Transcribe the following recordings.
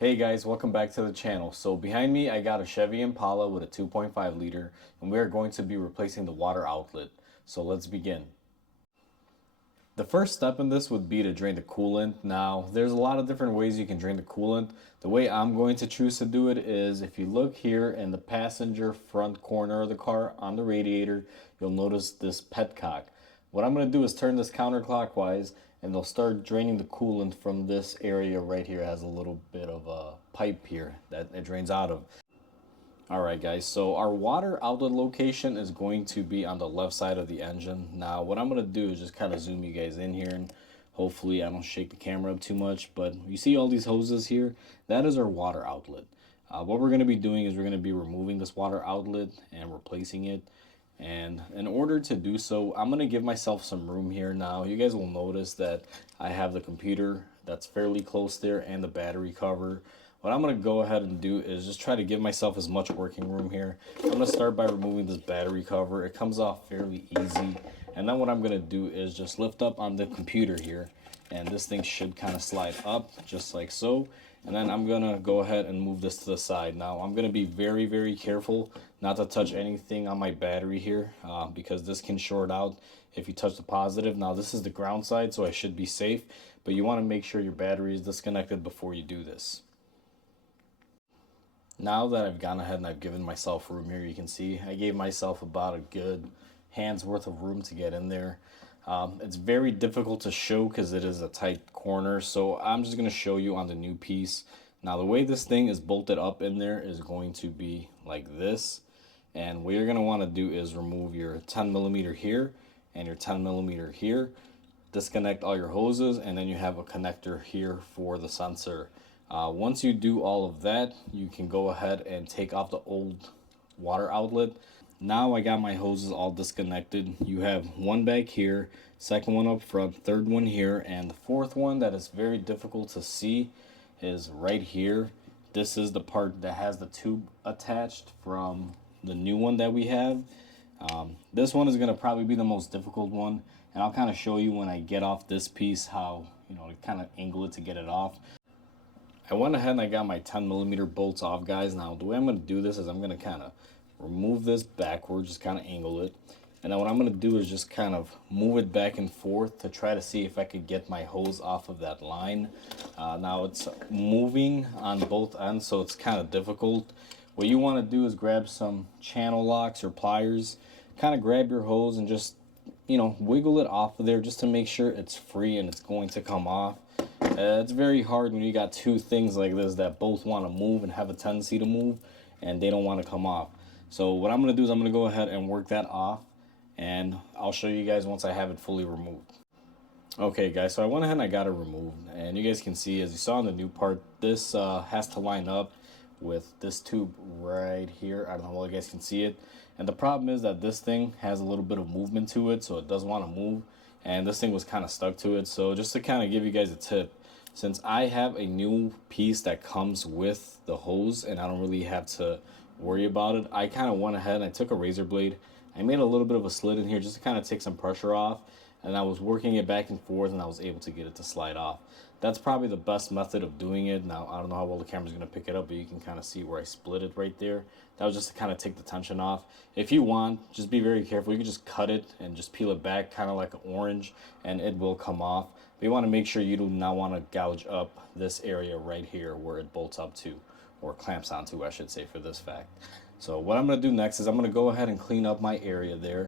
Hey guys, welcome back to the channel. So behind me I got a Chevy Impala with a 2.5 liter and we are going to be replacing the water outlet. So let's begin. The first step in this would be to drain the coolant. Now there's a lot of different ways you can drain the coolant. The way I'm going to choose to do it is if you look here in the passenger front corner of the car on the radiator, you'll notice this petcock. What I'm going to do is turn this counterclockwise and they'll start draining the coolant from this area right here. It has a little bit of a pipe here that it drains out of. Alright guys, so our water outlet location is going to be on the left side of the engine. Now what I'm going to do is just kind of zoom you guys in here and hopefully I don't shake the camera up too much. But you see all these hoses here? That is our water outlet. What we're going to be doing is we're going to be removing this water outlet and replacing it. And in order to do so, I'm going to give myself some room here. Now you guys will notice that I have the computer that's fairly close there and the battery cover. What I'm going to go ahead and do is just try to give myself as much working room here. I'm going to start by removing this battery cover. It comes off fairly easy. And then what I'm going to do is just lift up on the computer here. And this thing should kind of slide up just like so. And then I'm going to go ahead and move this to the side. Now I'm going to be very, very careful not to touch anything on my battery here because this can short out if you touch the positive. Now this is the ground side, so I should be safe. But you want to make sure your battery is disconnected before you do this. Now that I've gone ahead and I've given myself room here, you can see I gave myself about a good hand's worth of room to get in there. It's very difficult to show because it is a tight corner, so I'm just going to show you on the new piece. Now the way this thing is bolted up in there is going to be like this, and what you're going to want to do is remove your 10 millimeter here and your 10 millimeter here, disconnect all your hoses, and then you have a connector here for the sensor. Once you do all of that, you can go ahead and take off the old water outlet. Now I got my hoses all disconnected. You have one back here, second one up front, third one here, and the fourth one that is very difficult to see is right here. This is the part that has the tube attached from the new one that we have. This one is going to probably be the most difficult one, and I'll kind of show you when I get off this piece how, to kind of angle it to get it off. I went ahead and I got my 10 millimeter bolts off, guys. Now the way I'm going to do this is I'm going to kind of remove this backwards, just kind of angle it, and then what I'm going to do is just kind of move it back and forth to try to see if I could get my hose off of that line. Now it's moving on both ends, so it's kind of difficult. What you want to do is grab some channel locks or pliers, kind of grab your hose and just wiggle it off of there just to make sure it's free and it's going to come off. It's very hard when you got two things like this that both want to move and have a tendency to move and they don't want to come off. So what I'm going to do is I'm going to go ahead and work that off, and I'll show you guys once I have it fully removed. Okay guys, so I went ahead and I got it removed, and you guys can see, as you saw in the new part, this has to line up with this tube right here. I don't know if you guys can see it, and the problem is that this thing has a little bit of movement to it, so it does want to move, and this thing was kind of stuck to it. So just to kind of give you guys a tip, since I have a new piece that comes with the hose and I don't really have to worry about it, I kind of went ahead and I took a razor blade, I made a little bit of a slit in here just to kind of take some pressure off, and I was working it back and forth and I was able to get it to slide off. That's probably the best method of doing it. Now I don't know how well the camera's going to pick it up, but you can kind of see where I split it right there. That was just to kind of take the tension off. If you want, just be very careful. You can just cut it and just peel it back kind of like an orange and it will come off. But you want to make sure you do not want to gouge up this area right here where it bolts up to, or clamps onto, I should say, for this fact. So what I'm going to do next is I'm going to go ahead and clean up my area there.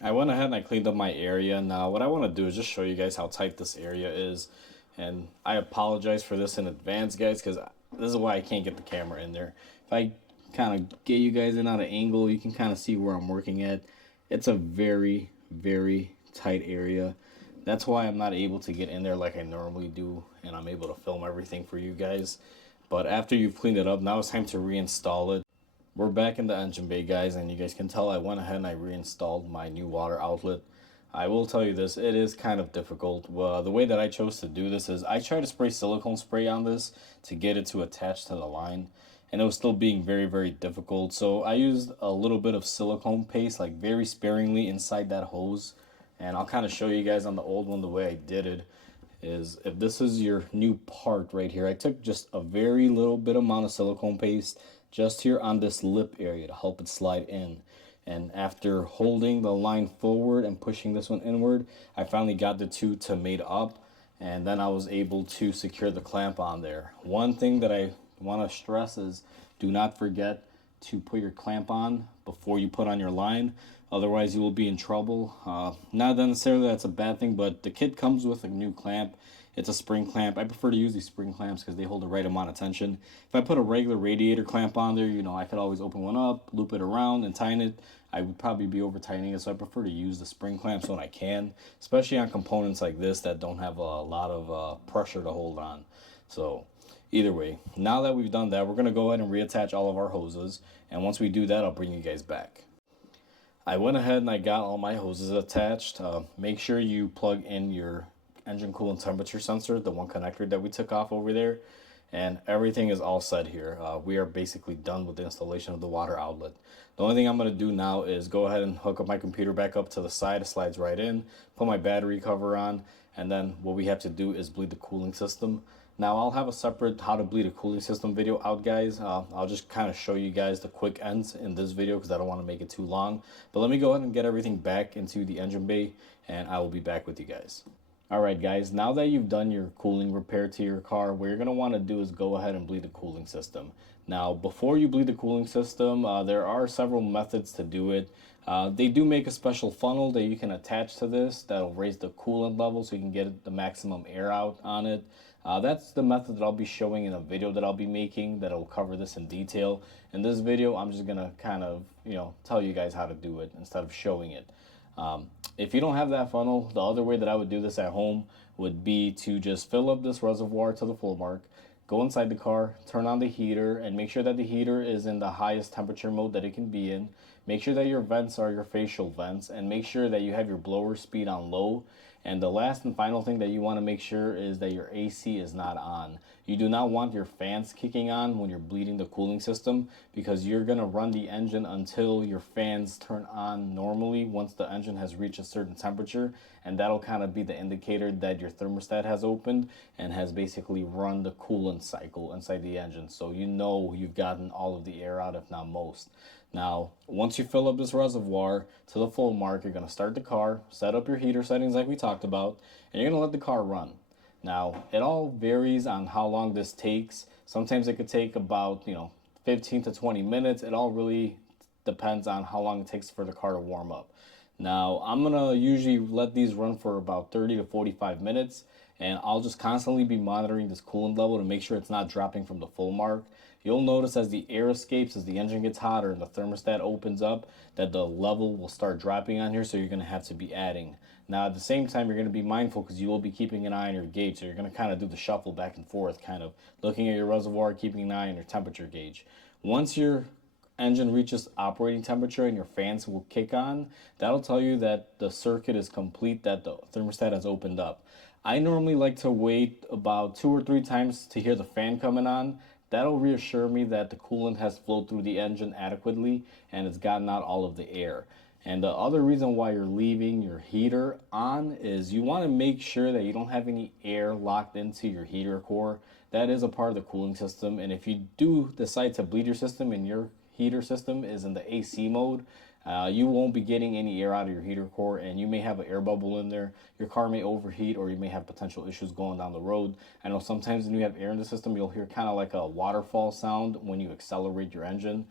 I went ahead and I cleaned up my area. Now what I want to do is just show you guys how tight this area is. And I apologize for this in advance, guys, because this is why I can't get the camera in there. If I kind of get you guys in at an angle, you can kind of see where I'm working at. It's a very, very tight area. That's why I'm not able to get in there like I normally do, and I'm able to film everything for you guys. But after you've cleaned it up, now it's time to reinstall it. We're back in the engine bay, guys, and you guys can tell I went ahead and I reinstalled my new water outlet. I will tell you this, it is kind of difficult. Well, the way that I chose to do this is I tried to spray silicone spray on this to get it to attach to the line, and it was still being very, very difficult. So I used a little bit of silicone paste, like very sparingly inside that hose, and I'll kind of show you guys on the old one the way I did it. is if this is your new part right here, I took just a very little bit amount of silicone paste just here on this lip area to help it slide in. And after holding the line forward and pushing this one inward, I finally got the two to mate up, and then I was able to secure the clamp on there. One thing that I want to stress is do not forget to put your clamp on before you put on your line. Otherwise, you will be in trouble. Not necessarily that's a bad thing, but the kit comes with a new clamp. It's a spring clamp. I prefer to use these spring clamps because they hold the right amount of tension. If I put a regular radiator clamp on there, you know, I could always open one up, loop it around, and tighten it. I would probably be over tightening it, so I prefer to use the spring clamps when I can, especially on components like this that don't have a lot of pressure to hold on. So either way, now that we've done that, we're going to go ahead and reattach all of our hoses, and once we do that, I'll bring you guys back. I went ahead and I got all my hoses attached. Make sure you plug in your engine coolant temperature sensor, the one connector that we took off over there, and everything is all set here. We are basically done with the installation of the water outlet. The only thing I'm going to do now is go ahead and hook up my computer back up to the side. It slides right in, put my battery cover on, and then what we have to do is bleed the cooling system. Now I'll have a separate how to bleed a cooling system video out, guys. I'll just kind of show you guys the quick ends in this video because I don't want to make it too long. But let me go ahead and get everything back into the engine bay, and I will be back with you guys. Alright guys, now that you've done your cooling repair to your car, what you're going to want to do is go ahead and bleed the cooling system. Now before you bleed the cooling system, there are several methods to do it. They do make a special funnel that you can attach to this that'll raise the coolant level so you can get the maximum air out on it. That's the method that I'll be showing in a video that I'll be making that'll cover this in detail. In this video, I'm just going to kind of, tell you guys how to do it instead of showing it. If you don't have that funnel, the other way that I would do this at home would be to just fill up this reservoir to the full mark, go inside the car, turn on the heater, and make sure that the heater is in the highest temperature mode that it can be in. Make sure that your vents are your facial vents, and make sure that you have your blower speed on low. And the last and final thing that you want to make sure is that your AC is not on. You do not want your fans kicking on when you're bleeding the cooling system, because you're going to run the engine until your fans turn on normally once the engine has reached a certain temperature, and that'll kind of be the indicator that your thermostat has opened and has basically run the coolant cycle inside the engine, so you know you've gotten all of the air out, if not most. Now, once you fill up this reservoir to the full mark, you're going to start the car, set up your heater settings like we talked about, and you're going to let the car run. Now, it all varies on how long this takes. Sometimes it could take about, 15 to 20 minutes. It all really depends on how long it takes for the car to warm up. Now, I'm going to usually let these run for about 30 to 45 minutes, and I'll just constantly be monitoring this coolant level to make sure it's not dropping from the full mark. You'll notice as the air escapes, as the engine gets hotter and the thermostat opens up, that the level will start dropping on here, so you're going to have to be adding. Now, at the same time, you're going to be mindful because you will be keeping an eye on your gauge, so you're going to kind of do the shuffle back and forth, kind of looking at your reservoir, keeping an eye on your temperature gauge. Once your engine reaches operating temperature and your fans will kick on, that'll tell you that the circuit is complete, that the thermostat has opened up. I normally like to wait about 2 or 3 times to hear the fan coming on. That'll reassure me that the coolant has flowed through the engine adequately and it's gotten out all of the air. And the other reason why you're leaving your heater on is you want to make sure that you don't have any air locked into your heater core. That is a part of the cooling system, and if you do decide to bleed your system and your heater system is in the AC mode, you won't be getting any air out of your heater core, and you may have an air bubble in there. Your car may overheat, or you may have potential issues going down the road. I know sometimes when you have air in the system, you'll hear kind of like a waterfall sound when you accelerate your engine.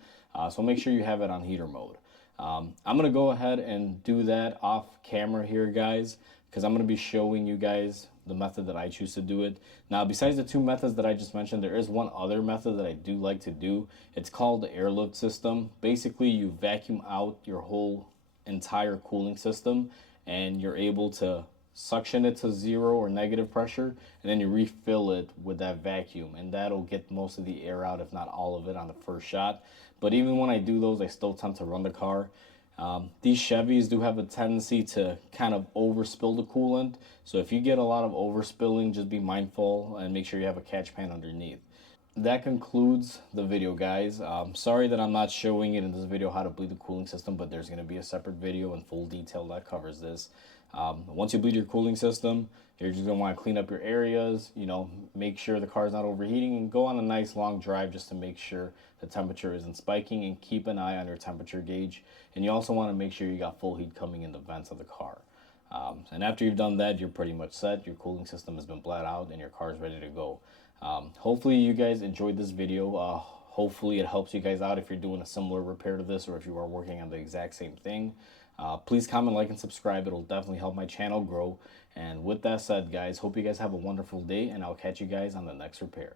So make sure you have it on heater mode. I'm going to go ahead and do that off camera here, guys, because I'm going to be showing you guys the method that I choose to do it. Now, besides the 2 methods that I just mentioned, there is one other method that I do like to do. It's called the airlift system. Basically, you vacuum out your whole entire cooling system, and you're able to suction it to 0 or negative pressure, and then you refill it with that vacuum, and that'll get most of the air out, if not all of it, on the first shot. But even when I do those, I still tend to run the car. These Chevys do have a tendency to kind of overspill the coolant, so if you get a lot of overspilling, just be mindful and make sure you have a catch pan underneath. That concludes the video, guys. Sorry that I'm not showing it in this video how to bleed the cooling system, but there's going to be a separate video in full detail that covers this. Once you bleed your cooling system, you're just gonna want to clean up your areas, you know, make sure the car's not overheating, and go on a nice long drive just to make sure the temperature isn't spiking, and keep an eye on your temperature gauge. And you also want to make sure you got full heat coming in the vents of the car. And after you've done that, you're pretty much set. Your cooling system has been bled out and your car is ready to go. Hopefully you guys enjoyed this video. Hopefully it helps you guys out if you're doing a similar repair to this, or if you are working on the exact same thing. Please comment, like, and subscribe. It'll definitely help my channel grow. And with that said, guys, hope you guys have a wonderful day, and I'll catch you guys on the next repair.